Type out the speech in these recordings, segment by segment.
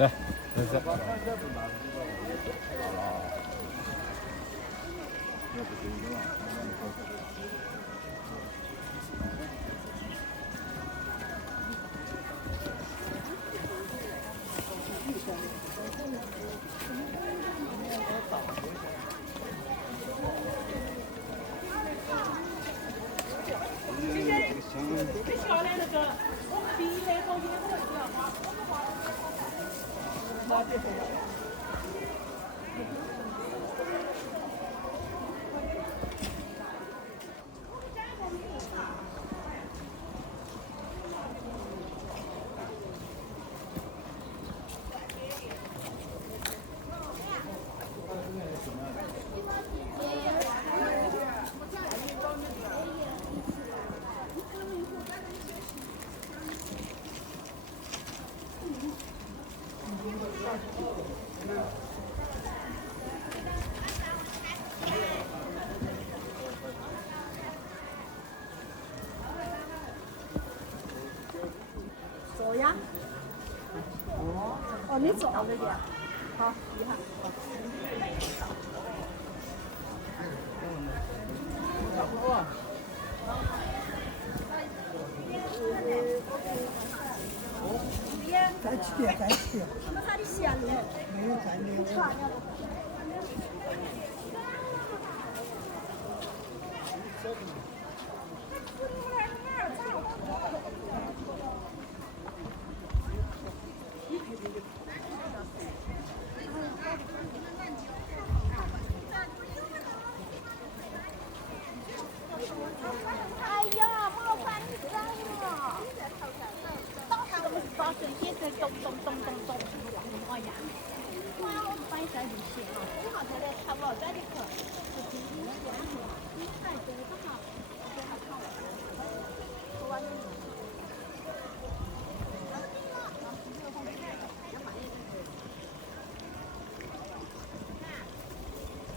在，在。走呀！哦，你走这边，好，遗憾。再去点，再去点。他们啥的咸的？没有蘸料。哎呀，麻烦你了！当时我们把身体在咚咚咚咚咚，哎呀，我摆在就行了，正好在这差不多在这块，就今天你看这个正好，这还看了，说完就。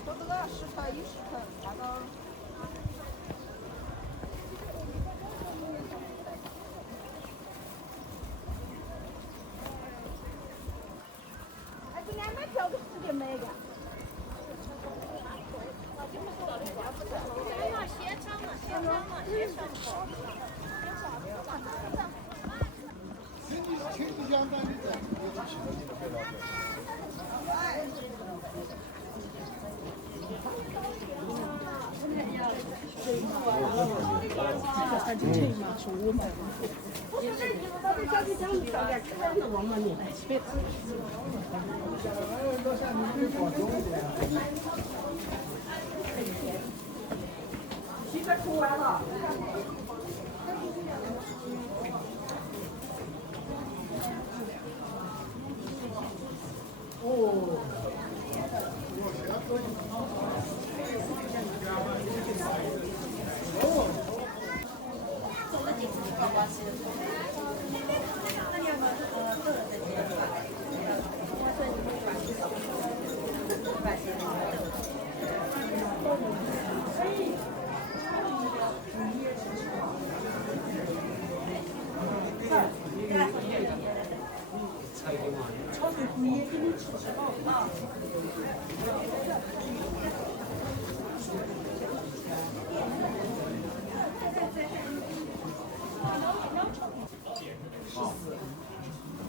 都这个10克、20克，那个。哎，今天买票都直接买的。现场嘛，现场嘛，现场嘛。亲自讲的，你这。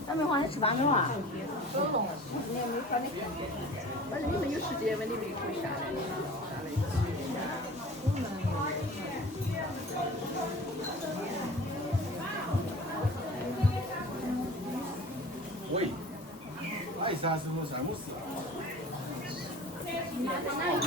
咱们好像吃饭了嘛？你还没发的？反正你们有时间嘛，你们可以下来。喂，那啥时候什么事啊？我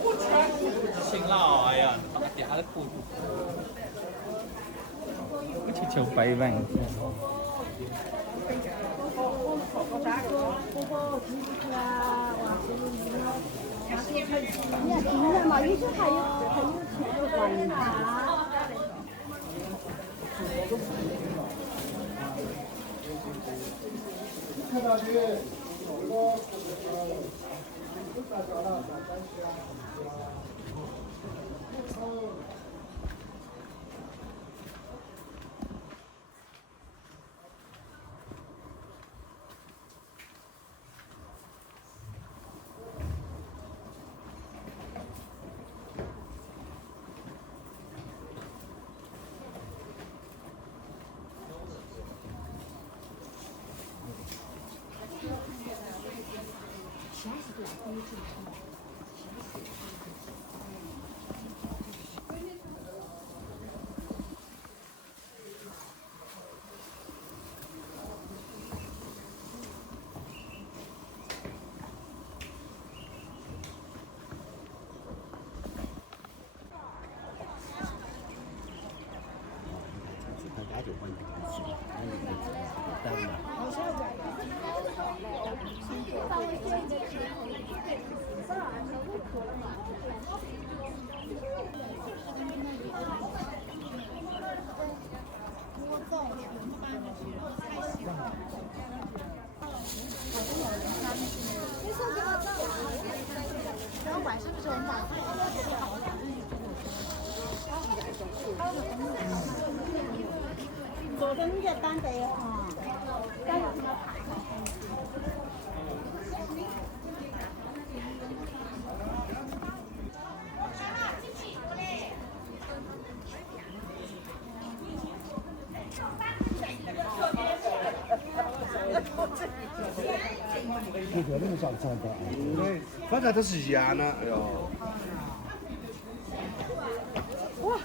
不吃了，姓老哎呀，打嗲的哭。我去求白板。你看今天嘛，有些还有钱的管他。看到这个，做的你也担得哈，担什么？这个能上菜的，对，刚才都是盐了，哎呦。哇！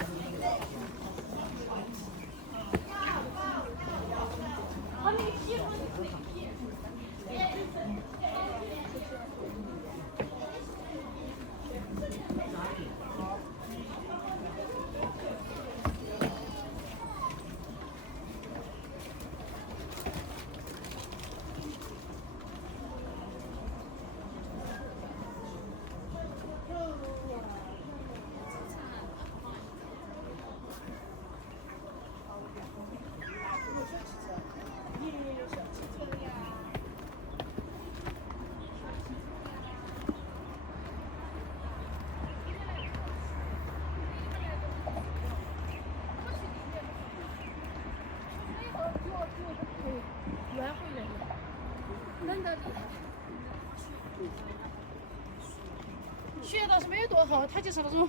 雪倒是没有多厚，它就是那种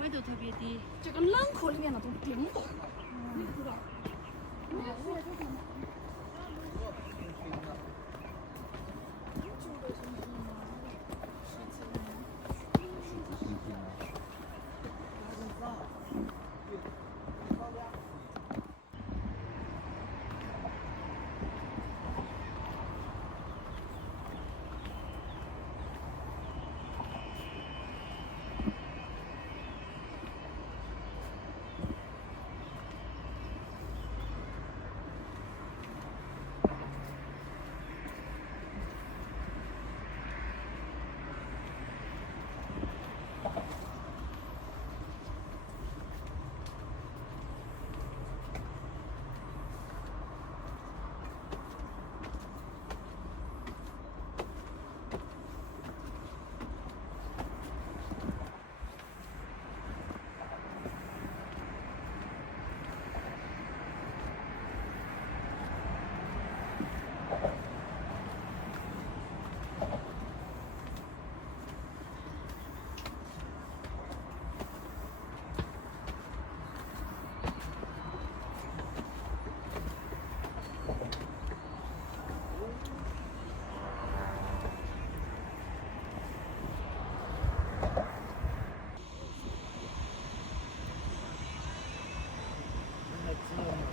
温度特别低，就跟冷河里面那种冰冻。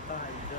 大一个。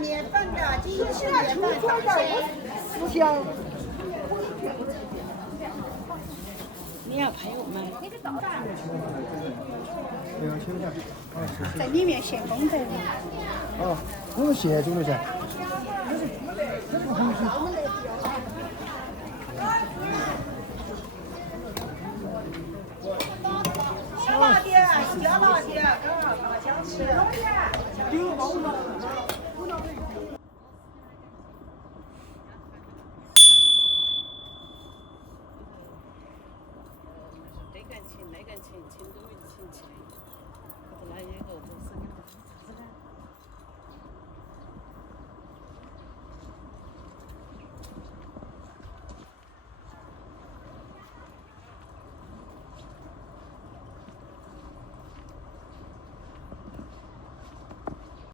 免费的，今天是免费的，思想。你要陪我们？不要请假。在里面献功德的。哦，我们献中的噻。小辣的，小辣的，刚好大家吃。有包吗？这个请，那个请，请都没请起来，后来以后都是。